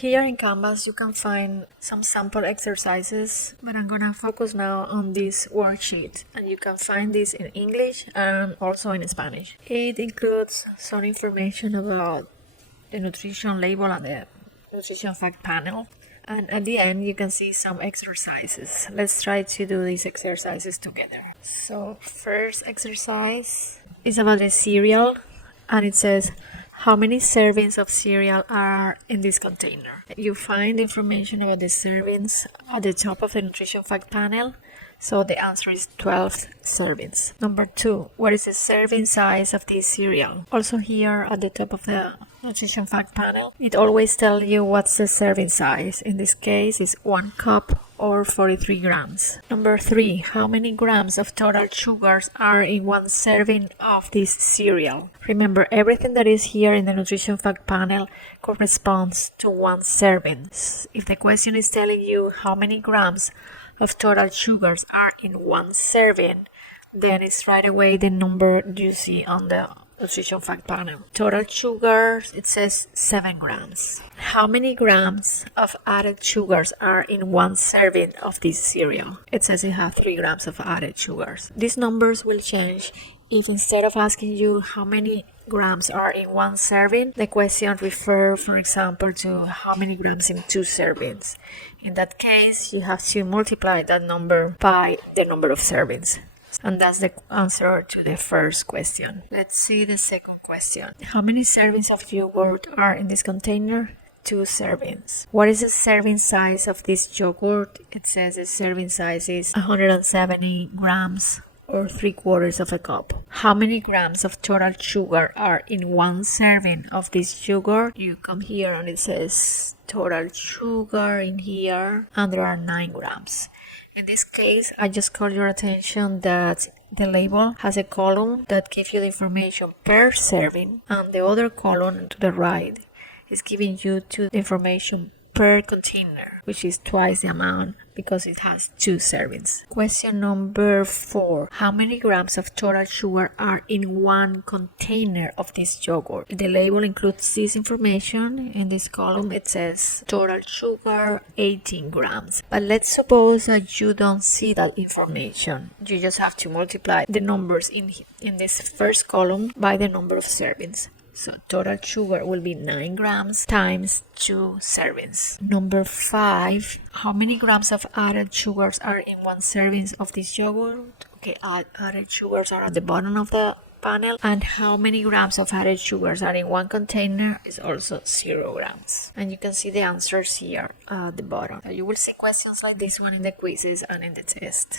Here in Canvas you can find some sample exercises, but I'm gonna focus now on this worksheet, and you can find this in English and also in Spanish. It includes some information about the nutrition label and the nutrition fact panel, and at the end you can see some exercises. Let's try to do these exercises together. So first exercise is about the cereal, and it says how many servings of cereal are in this container. You find information about the servings at the top of the nutrition fact panel, so the answer is 12 servings. Number 2, what is the serving size of this cereal? Also here at the top of the nutrition fact panel, it always tells you what's the serving size. In this case, it's 1 cup or 43 grams. Number 3, how many grams of total sugars are in one serving of this cereal? Remember, everything that is here in the nutrition fact panel corresponds to one serving. If the question is telling you how many grams of total sugars are in one serving, then it's right away the number you see on the nutrition fact panel. Total sugars, it says 7 grams. How many grams of added sugars are in one serving of this cereal? It says it has 3 grams of added sugars. These numbers will change if instead of asking you how many grams are in one serving, the question refers, for example, to how many grams in 2 servings. In that case, you have to multiply that number by the number of servings. And that's the answer to the first question. Let's see the second question. How many servings of yogurt are in this container? 2 servings. What is the serving size of this yogurt? It says the serving size is 170 grams or 3/4 of a cup. How many grams of total sugar are in one serving of this yogurt? You come here and it says total sugar in here, and there are 9 grams. In this case, I just call your attention that the label has a column that gives you the information per serving, and the other column to the right is giving you the information per container, which is twice the amount because it has 2 servings. Question number 4. How many grams of total sugar are in one container of this yogurt? The label includes this information. In this column it says total sugar 18 grams. But let's suppose that you don't see that information. You just have to multiply the numbers in this first column by the number of servings. So total sugar will be 9 grams times 2 servings. Number 5, how many grams of added sugars are in one serving of this yogurt? Okay, added sugars are at the bottom of the panel. And how many grams of added sugars are in one container is also 0 grams. And you can see the answers here at the bottom. You will see questions like this one in the quizzes and in the test.